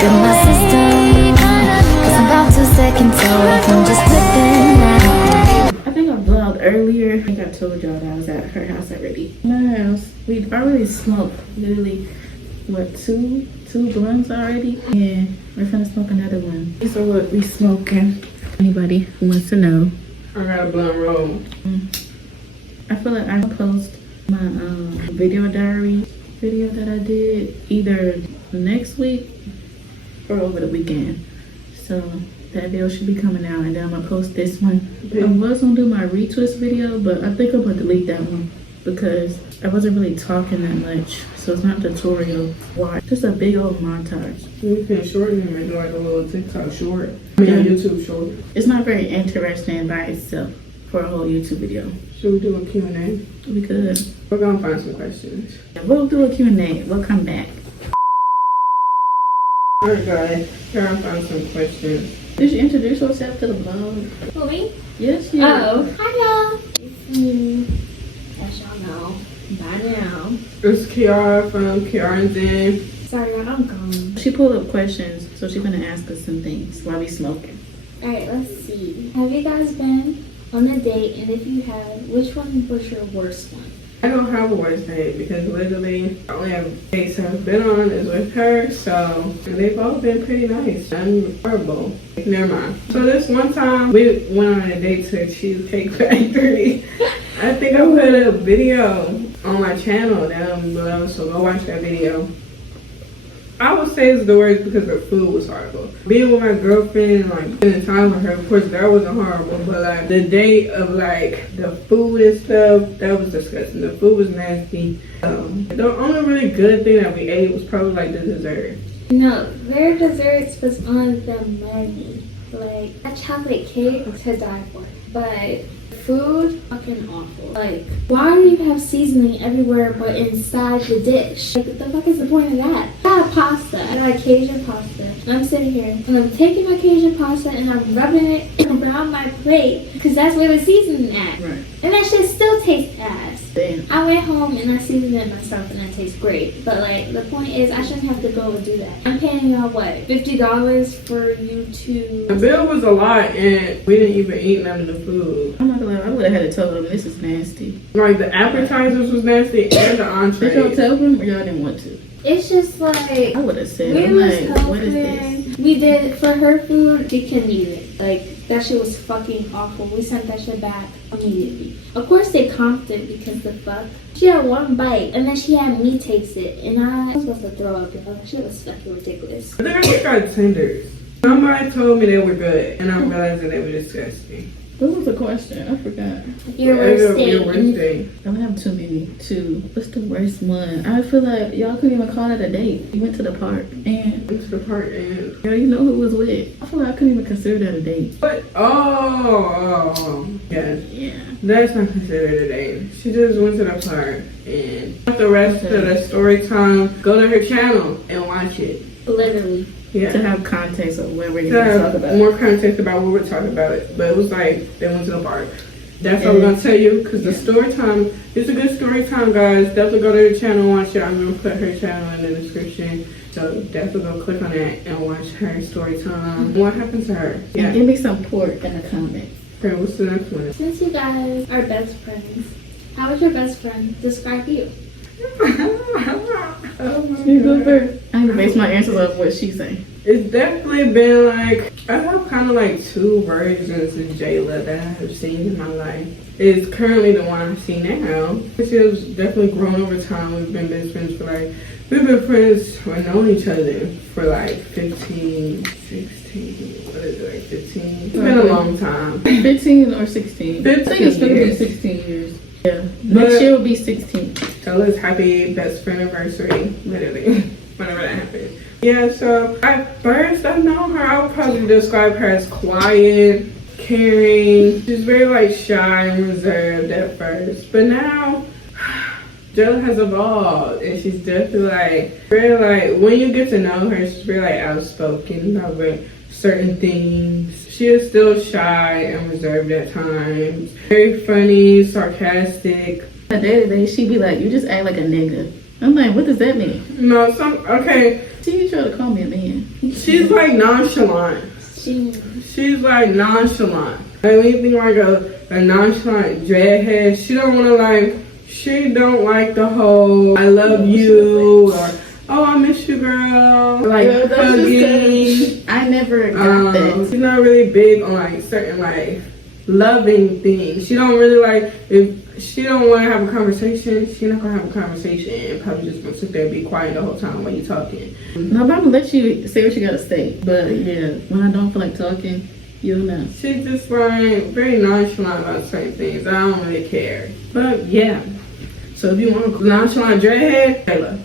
in my system, 'cause I'm about 2 seconds away from just flipping out. I think I vlogged earlier. I think I told y'all that I was at her house already. My house, we already smoked literally, what, two blunts already? And we're finna smoke another one. So what we smoking? Anybody who wants to know. I got a blunt roll. I feel like I post my video diary video that I did either next week or over the weekend. So that video should be coming out, and then I'm gonna post this one. I was gonna do my retwist video, but I think I'm gonna delete that one because I wasn't really talking that much. So it's not a tutorial. Why? Just a big old montage. You can shorten it and make like a little TikTok short. I mean, a YouTube short. It's not very interesting by itself for a whole YouTube video. Should we do a Q&A? We could. We're gonna find some questions. We'll do a Q&A. We'll come back. Alright guys, here I found some questions. Did you introduce yourself to the vlog? Who, me? Yes, you. Oh, hi y'all. It's me. As y'all know by now. It's Kiara from Kiara and Zen. Sorry, y'all, I'm gone. She pulled up questions, so she's gonna ask us some things while we smoking. Alright, let's see. Have you guys been on a date? And if you have, which one was your worst one? I don't have a worst date because literally the only dates I've been on is with her, so they've all been pretty nice and horrible. Never mind. So this one time we went on a date to Cheesecake Factory. I think I put a video on my channel down below, so go watch that video. I would say it's the worst because the food was horrible. Being with my girlfriend and like spending time with her, of course that wasn't horrible, but like the date of like the food and stuff, that was disgusting. The food was nasty. The only really good thing that we ate was probably like the dessert. No, their desserts was on the money. Like a chocolate cake to die for. But food, fucking awful. Like, why do you have seasoning everywhere but inside the dish? Like, what the fuck is the point of that? I got pasta. I got a Cajun pasta. And I'm sitting here and I'm taking my Cajun pasta and I'm rubbing it around my plate because that's where the seasoning at. Right. And that shit still tastes ass. Damn. I went home and I seasoned it myself and it tastes great. But like, the point is I shouldn't have to go and do that. I'm paying y'all what, $50 for you to... The bill was a lot and we didn't even eat none of the food. I'm not gonna lie, I would have had to tell them this is nasty. Like the appetizers was nasty and the entree. Did y'all tell them or y'all didn't want to? It's just like... I would have said, We I'm was like, what is this? hoping, we did, for her food, she couldn't eat it. Like, that shit was fucking awful. We sent that shit back immediately. Of course they comped it because the fuck. She had one bite and then she had me taste it. And I was supposed to throw up because that shit was fucking ridiculous. I think I just got tenders. Somebody told me they were good and I realized that they were disgusting. What was the question? I forgot. Your worst date. Your worst date. I don't have too many. Two. What's the worst one? I feel like y'all couldn't even call it a date. We went to the park and Went to the park and... girl, you know who was with. I feel like I couldn't even consider that a date. What? Oh. Yes. Yeah. That's not considered a date. She just went to the park and the rest of the story time, go to her channel and watch it. Literally. Yeah. To have context of where we're To going to talk have about. more context about what we're talking about. But it was like, they went to the park. That's all I'm going to tell you because the story time is a good story time, guys. Definitely go to her channel and watch it. I'm going to put her channel in the description. So definitely go click on that and watch her story time. What happened to her? And give me some pork in the comments. Okay, what's the next one? Since you guys are best friends, how would your best friend describe you? You go first. I have to base my answers off what she say. It's definitely been like, I have kind of like two versions of Jayla that I have seen in my life. It's currently the one I see now. She has definitely grown over time. We've been best friends for like, we've been friends or known each other for like 15, 16, what is it, like 15? It's been a long time. 15 or 16? 15 I think it's going to be years. 16 years. Yeah. Next year will be 16. Tell us happy best friend anniversary, literally, whenever that happens. Yeah, so at first I've known her, I would probably describe her as quiet, caring. She's very like shy and reserved at first. But now, Jayla has evolved and she's definitely like, very like, when you get to know her, she's very like outspoken about certain things. She is still shy and reserved at times. Very funny, sarcastic. The day to day, she'd be like, you just act like a nigga. I'm like, what does that mean? No, okay. She tried to call me a man. She's like nonchalant. She's like nonchalant. Like when you think like a nonchalant dreadhead, she don't like the whole I love you or oh I miss you girl. Like hugging. I never got that. She's not really big on like certain like loving things. She don't really like if she don't want to have a conversation, she's not gonna have a conversation and probably just gonna sit there and be quiet the whole time while you're talking. No, but I'm gonna let you say what you gotta say. But yeah, when I don't feel like talking, you'll know. She's just like very nonchalant about certain things. I don't really care. But yeah. So if you want a nonchalant dreadhead, Jayla.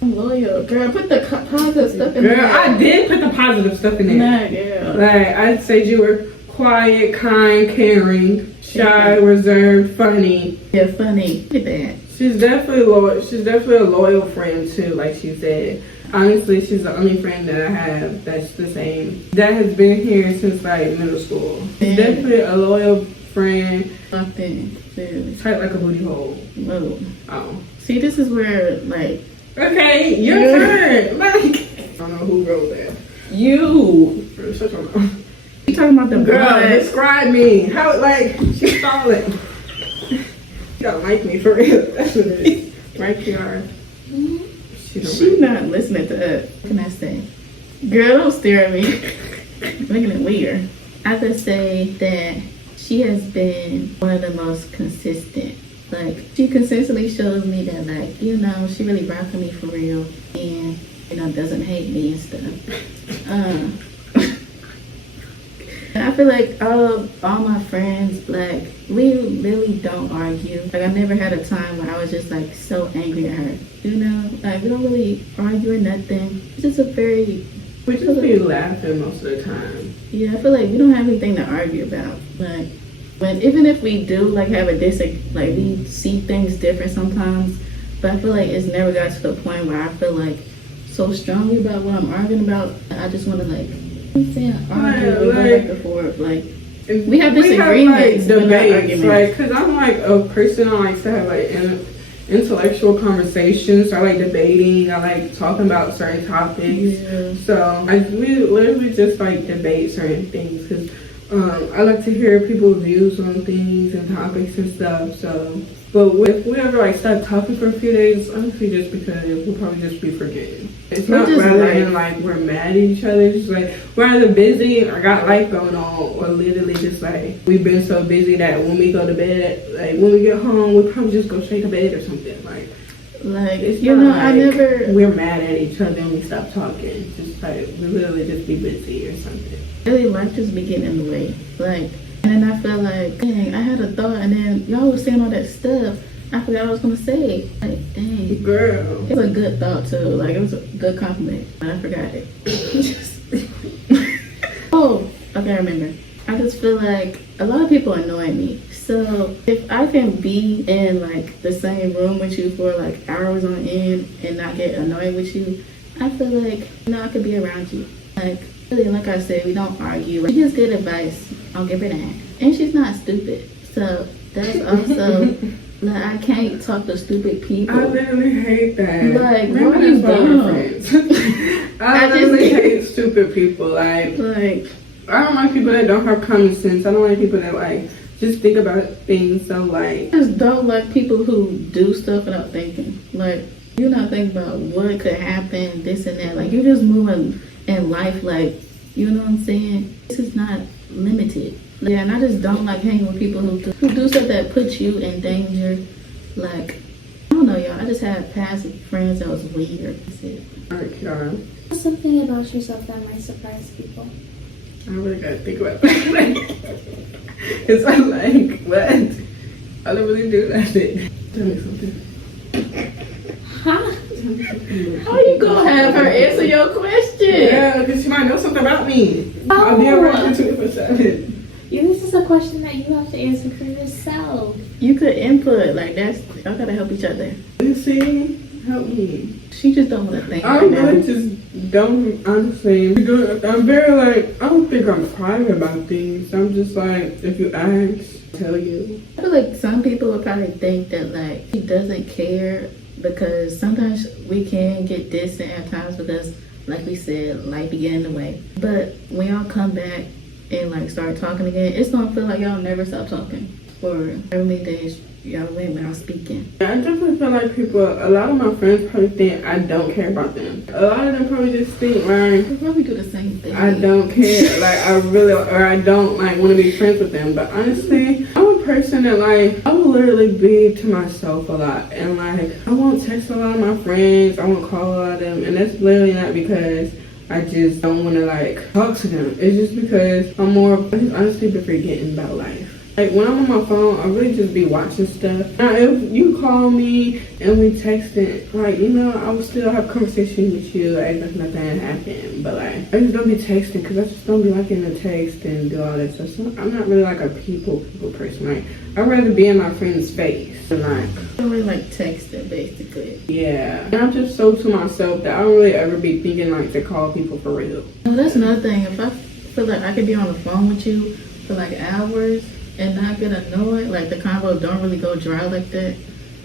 I'm loyal. Girl, put the positive stuff in there. Girl, I did put the positive stuff in there. Nah, girl. Like I said you were quiet, kind, caring, shy, reserved, funny. Yeah, funny. Look at that. She's definitely loyal. She's definitely a loyal friend too, like she said. Honestly, she's the only friend that I have that's the same. That has been here since like middle school. She's definitely a loyal friend. Locked in. Clearly. Tight like a booty hole. Whoa. Oh. See, this is where like. Okay, your turn. Like I don't know who wrote that. You. Shut your mouth. You talking about the Girl, blood? describe me. How like she's stalling. She don't like me for real. That's what it is. Right, PR. She's not listening to us. What can I say? Girl, don't stare at me. Making it weird. I could say that she has been one of the most consistent. Like, she consistently shows me that, like, you know, she really rock with me for real. And, you know, doesn't hate me and stuff. I feel like all my friends, like, we really don't argue. Like, I never had a time where I was just, like, so angry at her. You know? Like, we don't really argue or nothing. It's just a very... We just be laughing most of the time. Yeah, I feel like we don't have anything to argue about. Like, when even if we do, like, have a like, we see things different sometimes. But I feel like it's never got to the point where I feel, like, so strongly about what I'm arguing about. I just want to, like... argue or go back and forth. Like we have disagreements, like, debates, like because I'm like a person that likes to have like intellectual conversations. I like debating. I like talking about certain topics. Yeah. So we literally just like debate certain things because I like to hear people's views on things and topics and stuff. So, but if we ever like stop talking for a few days, honestly, just because we'll probably just be forgetting. It's not rather than like we're mad at each other. It's just like we're either busy or got life going on, or literally just like we've been so busy that when we go to bed, like when we get home, we probably just go straight to bed or something. Like it's you know, like we're mad at each other and we stop talking. Just like we literally just be busy or something. Really, life just be getting in the way. Like, and then I feel like, dang, I had a thought, and then y'all was saying all that stuff. I forgot what I was gonna say. Like, dang, girl, it was a good thought too. Like, it was a good compliment, but I forgot it. Oh, okay, I remember. I just feel like a lot of people annoy me. So if I can be in like the same room with you for like hours on end and not get annoyed with you, I feel like, you know, I could be around you. Like, really, like I said, we don't argue. Like, she gives good advice. I'll give her that. And she's not stupid. So that's also, like, I can't talk to stupid people. I literally hate that. Like, why are you dumb? I literally hate stupid people. Like, I don't like people that don't have common sense. I don't like people that, like, just think about things so, like... I just don't like people who do stuff without thinking. Like, you're not thinking about what could happen, this and that. Like, you're just moving in life, like, you know what I'm saying? This is not limited. Yeah, and I just don't like hanging with people who do stuff that puts you in danger. Like, I don't know, y'all. I just had past friends that was weird. That's it. Alright, Kiara. What's something about yourself that might surprise people? I really gotta think about that. Because I'm like, what? I don't really do that shit. Tell me something. Huh? How you gonna have her answer your question? Yeah, because she might know something about me. Oh. I'll be around 24/7. Yeah, this is a question that you have to answer for yourself. You could input. Like, that's, y'all gotta help each other. You see? Help me. She just don't want to think I right now. really just don't, honestly. I'm very like, I don't think I'm private about things. I'm just like, if you ask, I'll tell you. I feel like some people would probably think that, like, she doesn't care because sometimes we can get distant at times because like we said, life be getting in the way. But when y'all come back and like start talking again, it's gonna feel like y'all never stop talking for however many days y'all went without speaking. I definitely feel like a lot of my friends probably think I don't care about them. A lot of them probably just think, like, We probably do the same thing. I don't care. Like, I don't, like, want to be friends with them. But honestly, I'm a person that, like, I will literally be to myself a lot. And, like, I won't text a lot of my friends. I won't call a lot of them. And that's literally not because I just don't want to, like, talk to them. It's just because I just honestly be forgetting about life. Like, when I'm on my phone, I really just be watching stuff. Now, if you call me and we texting, like, you know, I will still have conversation with you as if nothing happened. But, like, I just don't be texting because I just don't be liking to text and do all that stuff. So I'm not really, like, a people person. Like, I'd rather be in my friend's face than, like... I don't really like texting, basically. Yeah. And I'm just so to myself that I don't really ever be thinking, like, to call people for real. Well, that's another thing. If I feel like I could be on the phone with you for, like, hours... and not get annoyed, like the convo don't really go dry like that,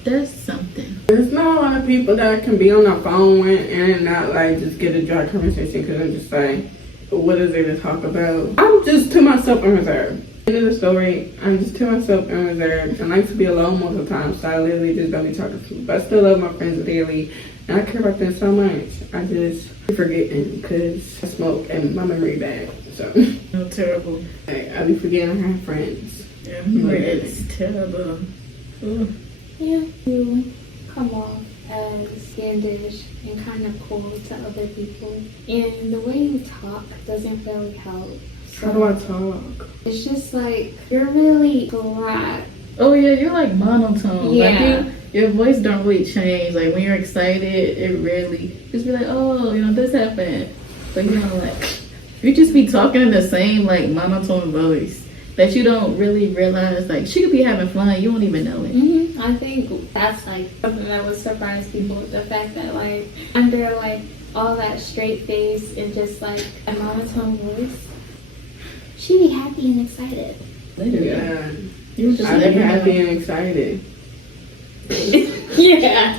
that's something. There's not a lot of people that I can be on the phone with and not like just get a dry conversation because I'm just like, what is there to talk about? I'm just to myself and reserved. End of the story, I'm just to myself and reserved. I like to be alone most of the time, so I literally just don't be talking to people. But I still love my friends dearly and I care about them so much. I just be forgetting because I smoke and my memory bad. So No, terrible. like, I be forgetting I have friends. Yeah, it's terrible. Ooh. Yeah, you come off as standish and kind of cool to other people. And the way you talk doesn't really help. So How do I talk? it's just like, you're really flat. Oh yeah, you're like monotone. Yeah. Like your voice don't really change. Like when you're excited, it rarely just be like, oh, you know, this happened. But you know, like you just be talking in the same like monotone voice that you don't really realize. Like she could be having fun, you won't even know it. I think that's like something that would surprise people. The fact that like under like all that straight face and just like a monotone voice, she be happy and excited. Literally. Yeah. You just I be never happy know. and excited. Yeah.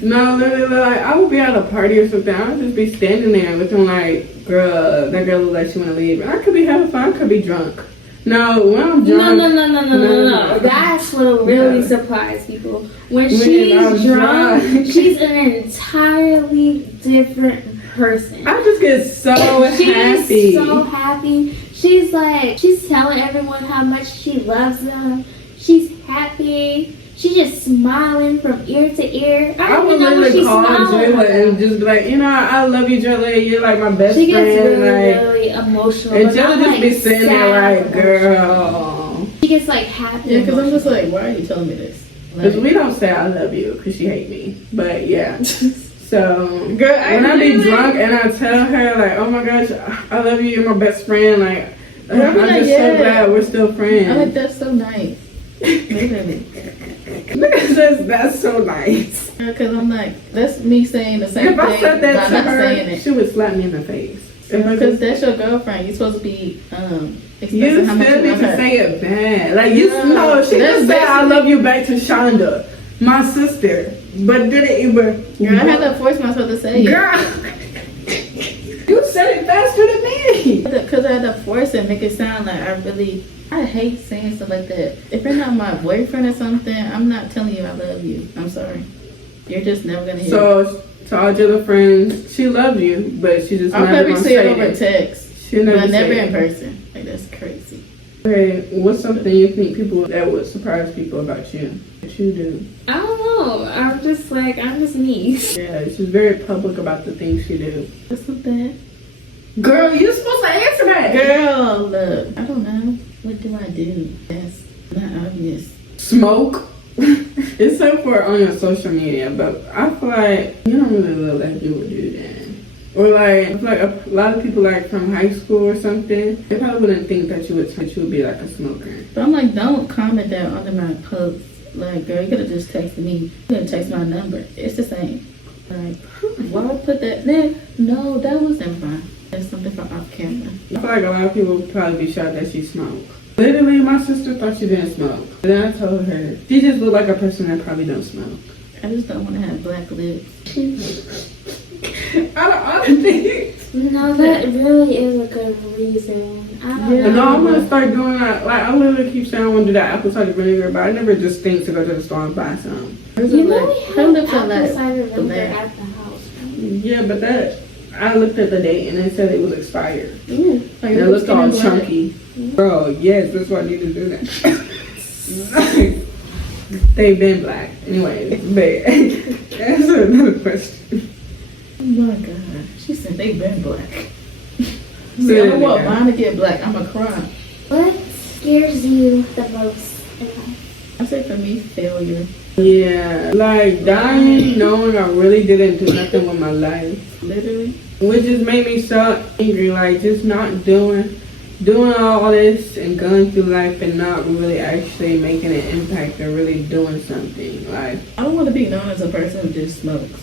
No, literally, like, I would be at a party or something. I would just be standing there looking like, girl, that girl looks like she want to leave. And I could be having fun. I could be drunk. No, when I'm drunk. No. That's what'll really surprise people. When I'm she's drunk, drunk. she's an entirely different person. I just get so happy. She's so happy. She's like, she's telling everyone how much she loves them. She's happy. She's just smiling from ear to ear. I I don't would even know what literally she's call smiling Jayla and about. just be like, you know, I love you, Jayla. You're like my best She gets friend. really emotional. And but not, Jayla just like, be sitting there sad like, emotional. girl. She gets like happy. Yeah, because I'm just emotional. like, why are you telling me this? Because Like, we don't say I love you because she hate me. But yeah. So, girl, when I be drunk and I tell her, like, oh my gosh, I love you, you're my best friend, like, I'm I'm like, just yeah. so glad we're still friends. I'm like, that's so nice. Literally. That's so nice. Because I'm like, that's me saying the same If I thing, said but that I'm to not saying her, it. she would slap me in the face. Because that's your girlfriend. You're supposed to be You expressing how much still you need love to her. say it bad. Like, you No, know, she that's just said I basically- love you back to Shonda, my sister. But didn't even... Girl, I had to force myself to say it. Girl! You said it faster than me. Because I had to force it, make it sound like I hate saying stuff like that. If you're not my boyfriend or something, I'm not telling you I love you. I'm sorry. You're just never going to hear it. So, to all your other friends, she loves you, but she just I'll never probably gonna say it say over it. text, She'll never but never say in it. person. Like, that's crazy. Okay, what's something you think that would surprise people about you? That you do? I don't know. I'm just me. Yeah, she's very public about the things she do. What's up, that? Girl, you're supposed to answer that. Girl, look. I don't know. What do I do? That's not obvious. Smoke. It's so for on your social media, but I feel like you don't really look like you would do that. Or like, I feel like a lot of people like from high school or something, they probably wouldn't think that you would be like a smoker. But I'm like, don't comment that under my post. Like, girl, you could have just texted me. You could have texted my number. It's the same. Like, why put that there? No, that wasn't fine. That's something for off camera. I feel like a lot of people would probably be shocked that she smoked. Literally, my sister thought she didn't smoke. And then I told her, she just looked like a person that probably don't smoke. I just don't want to have black lips. Out of all the things. No, that really is a good reason. I don't Yeah. No, know. I'm gonna start doing that. Like, I literally keep saying I want to do that apple cider vinegar, but I never just think to go to the store and buy some. You know we Her have lips are apple like cider vinegar black. at the house. Yeah, but I looked at the date and it said it was expired. Ooh, like And it looked all black. chunky. Bro, yes, that's why I need to do that. They've been black. Anyways, but answer another question. Oh my god. She said they been black. Say See, I'm it gonna want again. mine to get black. I'm gonna cry. What scares you the most in life? I say for me, failure. Yeah, like dying knowing I really didn't do nothing with my life. Literally. Which just made me so angry, like just not doing all this and going through life and not really actually making an impact or really doing something. Like, I don't want to be known as a person who just smokes.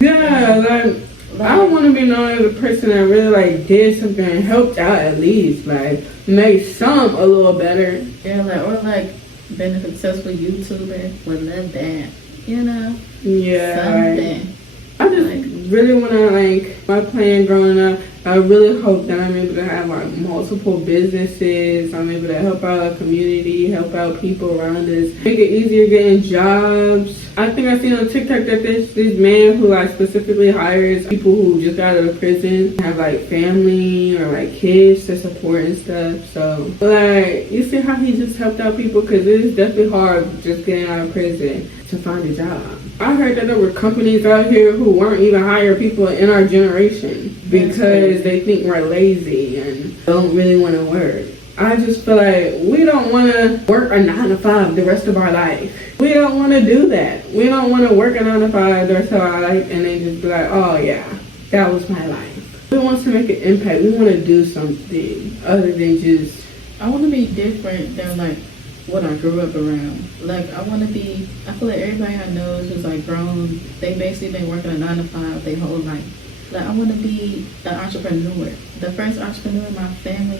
yeah, like I don't want to be known as a person that really like did something and helped out at least, like made some a little better. Yeah, like, or like been a successful YouTuber with love that, you know, Yeah, something. I just really want to, like, my plan growing up, I really hope that I'm able to have, like, multiple businesses. I'm able to help out a community, help out people around us, make it easier getting jobs. I think I seen on TikTok that there's this man who, like, specifically hires people who just got out of prison, have, like, family or, like, kids to support and stuff. So, like, you see how he just helped out people? Because it is definitely hard just getting out of prison to find a job. I heard that there were companies out here who weren't even hiring people in our generation because they think we're lazy and don't really want to work. I just feel like we don't want to work a 9 to 5 the rest of our life. We don't want to do that. We don't want to work a 9 to 5 the rest of our life and then just be like, oh yeah, that was my life. We want to make an impact. We want to do something other than just... I want to be different than like what I grew up around. Like, I want to be, I feel like everybody I know who's like grown, they basically been working a 9 to 5 their whole life. Like, I want to be an entrepreneur, the first entrepreneur in my family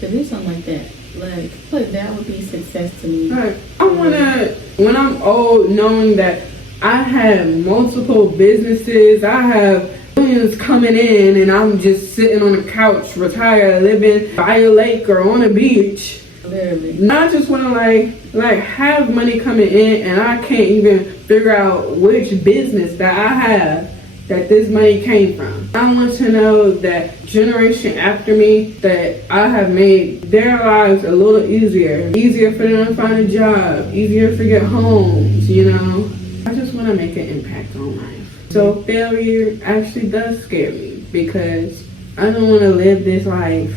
to do something like that. Like, I feel like that would be success to me. Right. I want to, when I'm old, knowing that I have multiple businesses, I have millions coming in, and I'm just sitting on a couch, retired, living by a lake or on a beach. Literally. Not just want to like have money coming in, and I can't even figure out which business that I have that this money came from. I want to know that generation after me, that I have made their lives a little easier for them to find a job, easier to get homes, you know. I just want to make an impact on life. So failure actually does scare me because I don't want to live this life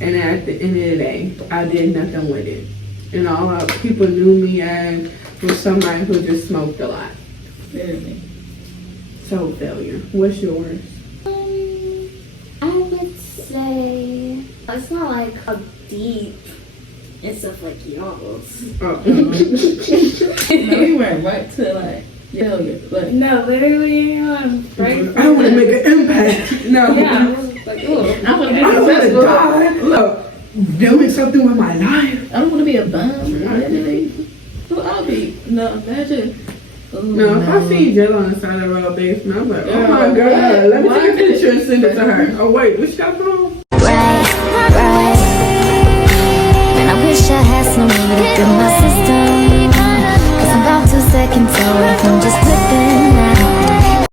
and at the end of the day, I did nothing with it. And all people knew me as was somebody who just smoked a lot. Literally. So failure. What's yours? I would say it's not like a deep and stuff like y'all's. Oh. No, we went right to like failure. Like, No, literally, right. I want to make an impact. No. Yeah, I was like, ooh. I want to be I don't want to successful. die. Look, doing something with my life. I don't want to be a bum. Literally. Who I'll be? No, imagine. Ooh, No, if I see Jayla on the side of the road basement, I'm like, oh my Girl, god, let me what? take a picture and send it to her. Oh wait, what's your phone? Right. And I wish I had some weed up in my system, 'cause I'm about 2 seconds away from just